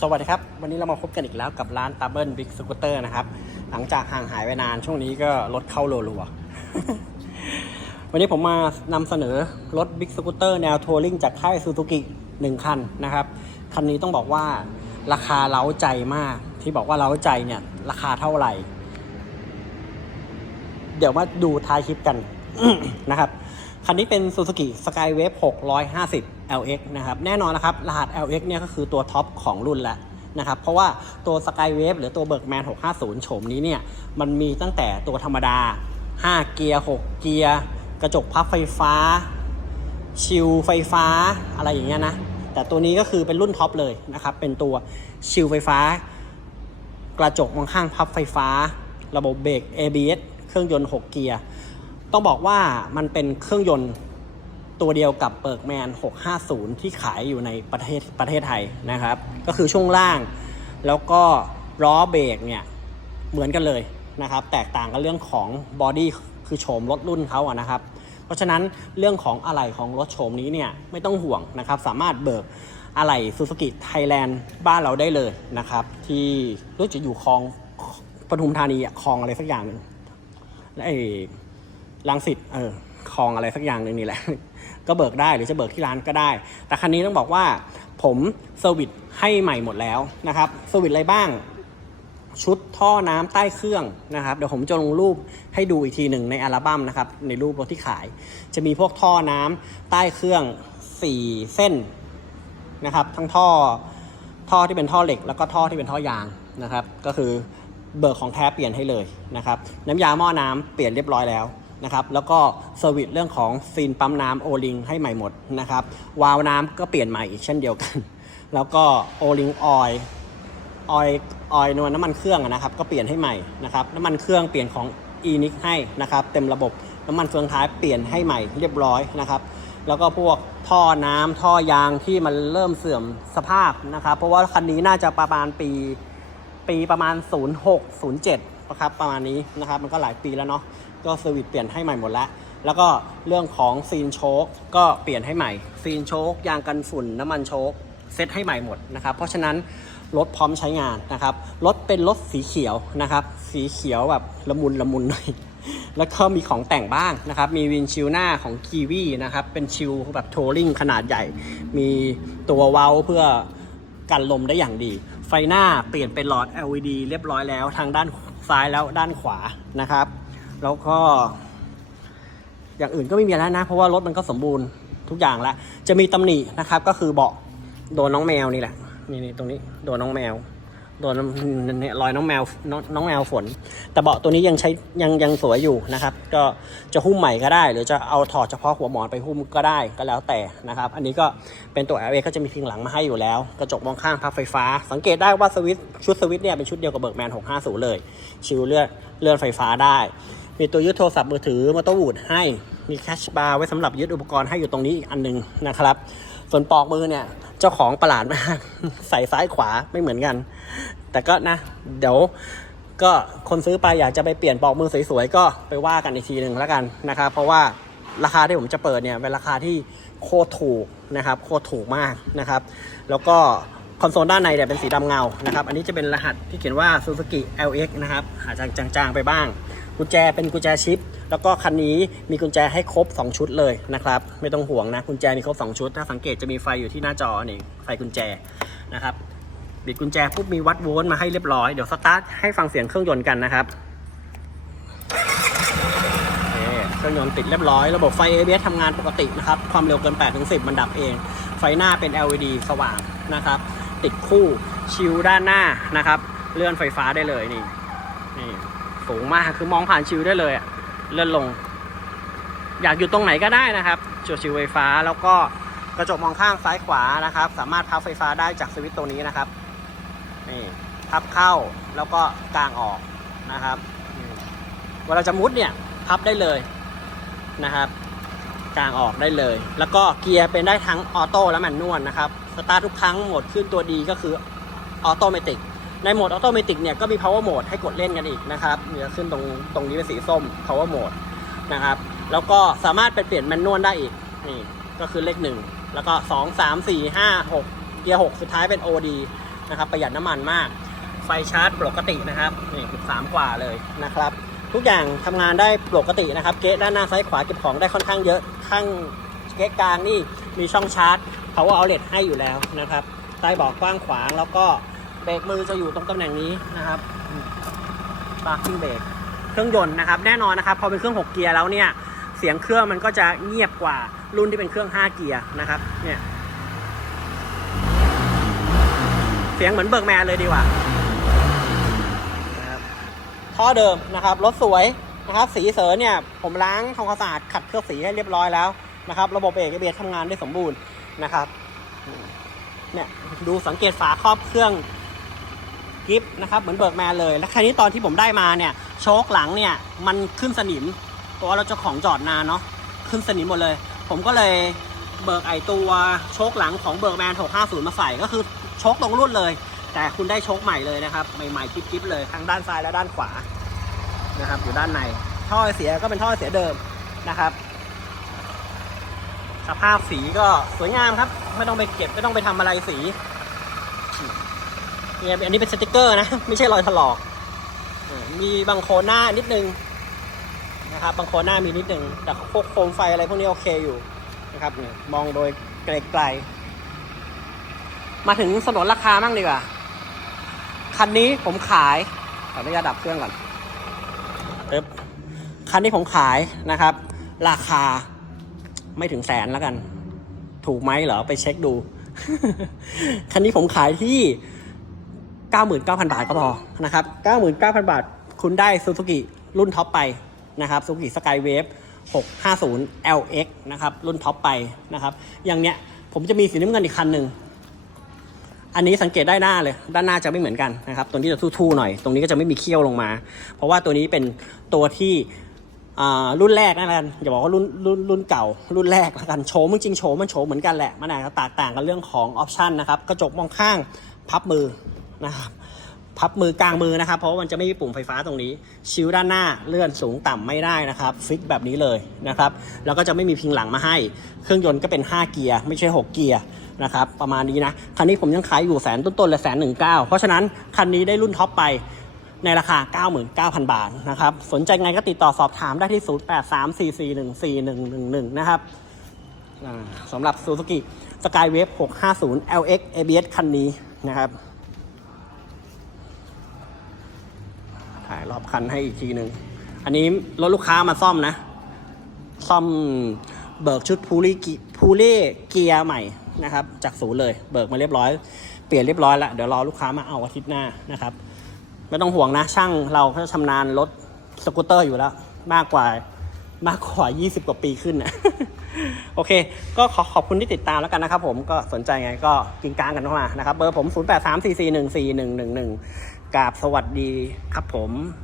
สวัสดีครับ วันนี้เรามาพบกันอีกแล้วกับร้านตาเบิลบิ๊กสกูตเตอร์นะครับ หลังจากห่างหายไปนานช่วงนี้ก็รถเข้ารัวๆวันนี้ผมมานำเสนอรถบิ๊กสกูตเตอร์แนวทัวริงจากค่ายซูซูกิหนึ่งคันนะครับ คันนี้ต้องบอกว่าราคาเล้าใจมาก ที่บอกว่าเล้าใจเนี่ย ราคาเท่าไหร่ เดี๋ยวมาดูท้ายคลิปกันนะครับ คันนี้เป็น Suzuki Skywave 650 LX นะครับแน่นอนนะครับรหัส LX เนี่ยก็คือตัวท็อปของรุ่นแล้วนะครับเพราะว่าตัว Skywave หรือตัว Bergman 650 โฉมนี้เนี่ยมันมีตั้งแต่ตัวธรรมดา 5 เกียร์ 6 เกียร์ กระจกพับไฟฟ้า ชิลไฟฟ้าอะไรอย่างเงี้ยนะแต่ตัวนี้ก็คือเป็นรุ่นท็อปเลยนะครับเป็นตัวชิลไฟฟ้า กระจกมองข้างพับไฟฟ้า ระบบเบรก ABS เครื่องยนต์ 6 เกียร์ ต้องบอกว่ามันเป็นเครื่องยนต์ ตัวเดียวกับเบิร์กแมน 650 ที่ขายอยู่ในประเทศประเทศไทยนะครับ ก็คือช่วงล่าง แล้วก็ล้อเบรกเนี่ยเหมือนกันเลยนะครับ แตกต่างกันเรื่องของบอดี้คือโฉมรถรุ่นเขาอะนะครับ เพราะฉะนั้นเรื่องของอะไหล่ของรถโฉมนี้เนี่ยไม่ต้องห่วงนะครับ สามารถเบิกอะไหล่ซูซูกิไทยแลนด์บ้านเราได้เลยนะครับ ที่รู้จะอยู่คลองปทุมธานีคลองอะไรสักอย่างหนึ่งและไอ้ลังสิตเออคลองอะไรสักอย่างหนึ่งนี่แหละ ก็เบิกได้หรือจะเบิกที่ร้านก็ได้ แต่คันนี้ต้องบอกว่าผมเซอร์วิสให้ใหม่หมดแล้วนะครับเซอร์วิสอะไรบ้าง ชุดท่อน้ำใต้เครื่องนะครับเดี๋ยวผมจะลงรูปให้ดูอีกทีหนึ่งในอัลบั้มนะครับในรูปรถที่ขาย จะมีพวกท่อน้ำใต้เครื่อง 4 เส้นนะครับทั้งท่อท่อที่เป็นท่อเหล็ก แล้วก็ท่อที่เป็นท่อยางนะครับ ก็คือเบิกของแท้เปลี่ยนให้เลยนะครับ น้ำยาหม้อน้ำเปลี่ยนเรียบร้อยแล้ว นะครับแล้วก็เซอร์วิสเรื่องของซีนปั๊มน้ำโอลิงให้ใหม่หมดนะครับวาล์วน้ำก็เปลี่ยนใหม่อีกเช่นเดียวกัน แล้วก็โอลิงออยออยออยนวลน้ำมันเครื่องนะครับก็เปลี่ยนให้ใหม่นะครับน้ำมันเครื่องเปลี่ยนของ e n i c ให้นะครับเต็มระบบน้ำมันเฟืองท้ายเปลี่ยนให้ใหม่เรียบร้อยนะครับแล้วก็พวกท่อน้ำท่อยางที่มันเริ่มเสื่อมสภาพนะครับ เพราะว่าคันนี้น่าจะประมาณปี ปีประมาณ 06 07 นะครับประมาณนี้นะครับมันก็หลายปีแล้วเนาะก็เซอร์วิสเปลี่ยนให้ใหม่หมดแล้ว แล้วก็เรื่องของซีนโชคก็เปลี่ยนให้ใหม่ ซีนโชคยางกันฝุ่นน้ำมันโชคเซตให้ใหม่หมดนะครับเพราะฉะนั้นรถพร้อมใช้งานนะครับรถเป็นรถสีเขียวนะครับ สีเขียวแบบละมุนละมุนหน่อยแล้วก็มีของแต่งบ้างนะครับ มีวินชิลหน้าของคีวีนะครับ เป็นชิลแบบโทริงขนาดใหญ่ มีตัวเว้าเพื่อกันลมได้อย่างดี ไฟหน้าเปลี่ยนเป็นหลอด LED เรียบร้อยแล้ว ทางด้าน ซ้ายแล้วด้านขวานะครับ แล้วก็ อย่างอื่นก็ไม่มีแล้วนะ เพราะว่ารถมันก็สมบูรณ์ทุกอย่างแล้ว จะมีตำหนินะครับ ก็คือเบาะโดนน้องแมวนี่แหละนี่นตรงนี้โดนน้องแมว โดนรอยน้องแมวน้องแมวฝน แต่เบาะตัวนี้ยังใช้ยังยังสวยอยู่นะครับ ก็จะหุ้มใหม่ก็ได้ หรือจะเอาถอดเฉพาะหัวหมอนไปหุ้มก็ได้ก็แล้วแต่นะครับ อันนี้ก็เป็นตัว LA ก็จะมีพิงหลังมาให้อยู่แล้ว กระจกมองข้างพับไฟฟ้า สังเกตได้ว่าสวิตชุดสวิตเนี่ยเป็นชุดเดียวกับเบิร์กแมน650 เลย ชิลเลื่อนเลื่อนไฟฟ้าได้ มีตัวยึดโทรศัพท์มือถือมอเตอร์วูดให้มีแคชบาร์ไว้สำหรับยึดอุปกรณ์ให้อยู่ตรงนี้อีกอันหนึงนะครับ ส่วนปอกมือเนี่ย เจ้าของประหลาดมาก ใส่ซ้ายขวาไม่เหมือนกัน แต่ก็นะ เดี๋ยวก็คนซื้อไปอยากจะไปเปลี่ยนปอกมือสวยๆ ก็ไปว่ากันอีกทีหนึ่งแล้วกันนะครับ เพราะว่าราคาที่ผมจะเปิดเนี่ยเป็นราคาที่โคตรถูกนะครับ โคตรถูกมากนะครับ แล้วก็คอนโซลด้านในเนี่ยเป็นสีดำเงานะครับ อันนี้จะเป็นรหัสที่เขียนว่า Suzuki LX นะครับอาจจะจางๆไปบ้าง กุญแจเป็นกุญแจชิป แล้วก็คันนี้มีกุญแจให้ครบ 2 ชุดเลยนะครับ ไม่ต้องห่วงนะ กุญแจมีครบ 2 ชุด ถ้าสังเกตจะมีไฟอยู่ที่หน้าจอนี่ไฟกุญแจนะครับบิดกุญแจปุ๊บมีวัดโวลต์มาให้เรียบร้อย เดี๋ยวสตาร์ทให้ฟังเสียงเครื่องยนต์กันนะครับเครื่องยนต์ติดเรียบร้อย ระบบไฟ ABS ทำงานปกตินะครับ ความเร็วเกิน8-10 มันดับเอง ไฟหน้าเป็น LED สว่างนะครับ ติดคู่ชิลด้านหน้านะครับ เลื่อนไฟฟ้าได้เลยนี่นี่ สูงมากคือมองผ่านชิลได้เลยอะเลื่อนลง อยากอยู่ตรงไหนก็ได้นะครับ จุดชิลไฟฟ้าแล้วก็กระจกมองข้างซ้ายขวานะครับ สามารถพับไฟฟ้าได้จากสวิตช์ตัวนี้นะครับนี่พับเข้าแล้วก็กางออกนะครับนี่เวลาจะมุดเนี่ยพับได้เลยนะครับกางออกได้เลย แล้วก็เกียร์เป็นได้ทั้งออโต้และแมนนวลนะครับสตาร์ททุกครั้งหมดขึ้นตัวดีก็คือออโตเมติก ในโหมดออโตเมติกเนี่ยก็มี power mode ให้กดเล่นกันอีกนะครับเนี่ยขึ้นตรงตรงนี้เป็นสีส้ม power mode นะครับแล้วก็สามารถไปเปลี่ยนแมนนวลได้อีกนี่ก็คือเลขหนึ่งแล้วก็สองสามสี่ห้าหกเกียร์หกสุดท้ายเป็น OD นะครับประหยัดน้ำมันมาก ไฟชาร์จปกตินะครับนี่13กว่าเลยนะครับ ทุกอย่างทำงานได้ปกตินะครับ เกะด้านหน้าซ้ายขวาเก็บของได้ค่อนข้างเยอะข้างเกะกลางนี่มีช่องชาร์จ power outlet ให้อยู่แล้วนะครับใต้เบอกกว้างขวางแล้วก็ เบรกมือจะอยู่ตรงตำแหน่งนี้นะครับปาร์กิ้งเบรกเครื่องยนต์นะครับ แน่นอนนะครับ พอเป็นเครื่อง 6 เกียร์แล้วเนี่ยเสียงเครื่องมันก็จะเงียบกว่ารุ่นที่เป็นเครื่อง 5 เกียร์นะครับ เนี่ย เสียงเหมือนเบิร์กแมนเลยดีกว่านะครับท่อเดิมนะครับรถสวยนะครับ สีเสอเนี่ย ผมล้างทำความสะอาดขัดเคลือบสีให้เรียบร้อยแล้วนะครับ ระบบเอกเบียทำงานได้สมบูรณ์นะครับ เนี่ยดูสังเกตฝาครอบเครื่อง กิฟนะครับเหมือนเบิร์กแมนเลย และคันนี้ตอนที่ผมได้มาเนี่ยโชคหลังเนี่ยมันขึ้นสนิมเพราะว่าเราเจ้าของจอดนานเนาะขึ้นสนิมหมดเลย ผมก็เลยเบิกไอตัวโชคหลังของเบิร์กแมน650 มาใส่ก็คือโชคตรงรุ่นเลย แต่คุณได้โชคใหม่เลยนะครับใหม่ๆกิ๊บๆเลยทั้งด้านซ้ายและด้านขวานะครับอยู่ด้านในท่อเสียก็เป็นท่อไอเสียเดิมนะครับ สภาพสีก็สวยงามครับ ไม่ต้องไปเก็บไม่ต้องไปทำอะไรสี เนี่ยอันนี้เป็นสติกเกอร์นะ ไม่ใช่รอยถลอก มีบางโคหน้านิดนึงนะครับบางโคหน้ามีนิดนึง แต่พวกโคมไฟอะไรพวกนี้โอเคอยู่นะครับมองโดยไกลๆ มาถึงสนนราคามั่งดีกว่า คันนี้ผมขายขออนุญาตดับเครื่องก่อนปึ๊บคันนี้ผมขายนะครับ ราคาไม่ถึงแสนแล้วกัน ถูกไหมเหรอไปเช็คดู คันนี้ผมขายที่ 99,000 บาทก็พอนะครับ99,000 บาท คุณได้ซูซูกิรุ่นท็อปไปนะครับซูซูกิสกายเวฟ650 LX นะครับ รุ่นท็อปไปนะครับ อย่างเนี้ยผมจะมีสีน้ำเงินอีกคันหนึ่งอันนี้สังเกตได้หน้าเลย ด้านหน้าจะไม่เหมือนกันนะครับ ตัวนี้จะทู่ๆหน่อย ตรงนี้ก็จะไม่มีเขี้ยวลงมา เพราะว่าตัวนี้เป็นตัวที่อ่ารุ่นแรกนะกันอย่าบอกว่ารุ่นรุ่นรุ่นเก่า รุ่นแรกละกันโฉมจริงโฉมมันโฉมเหมือนกันแหละมันอาจจะแตกต่างกันเรื่องของออปชันนะครับ กระจกมองข้างพับมือ นะครับพับมือกลางมือนะครับ เพราะว่ามันจะไม่มีปุ่มไฟฟ้าตรงนี้ ชิวด้านหน้าเลื่อนสูงต่ำไม่ได้นะครับ ฟิกแบบนี้เลยนะครับ แล้วก็จะไม่มีพิงหลังมาให้ เครื่องยนต์ก็เป็น 5 เกียร์ไม่ใช่ 6 เกียร์นะครับ ประมาณนี้นะ คันนี้ผมยังขายอยู่แสนต้นๆเลยแสนหนึ่งเก้าเพราะฉะนั้น คันนี้ได้รุ่นท็อปไปในราคา 99,000 บาทนะครับ สนใจไงก็ติดต่อสอบถามได้ที่ 0834414111 นะครับสำหรับ Suzuki Skywave 650 LX ABS คันนี้นะครับ ถ่ายรอบคันให้อีกทีหนึ่งอันนี้รถลูกค้ามาซ่อมนะ ซ่อมเบิกชุดพูลี่พูเล่เกียร์ใหม่นะครับ จากศูนย์เลย เบิกมาเรียบร้อย เปลี่ยนเรียบร้อยแล้วเดี๋ยวรอลูกค้ามาเอาอาทิตย์หน้านะครับ ไม่ต้องห่วงนะ ช่างเราก็ชำนาญรถสกูตเตอร์อยู่แล้ว มากกว่ามากกว่า 20 กว่าปีขึ้นนะโอเค ก็ขอขอบคุณที่ติดตามแล้วกันนะครับผมก็สนใจไงก็กินกลางกันเข้ามานะครับ เบอร์ผม 0834414111 กราบสวัสดีครับผม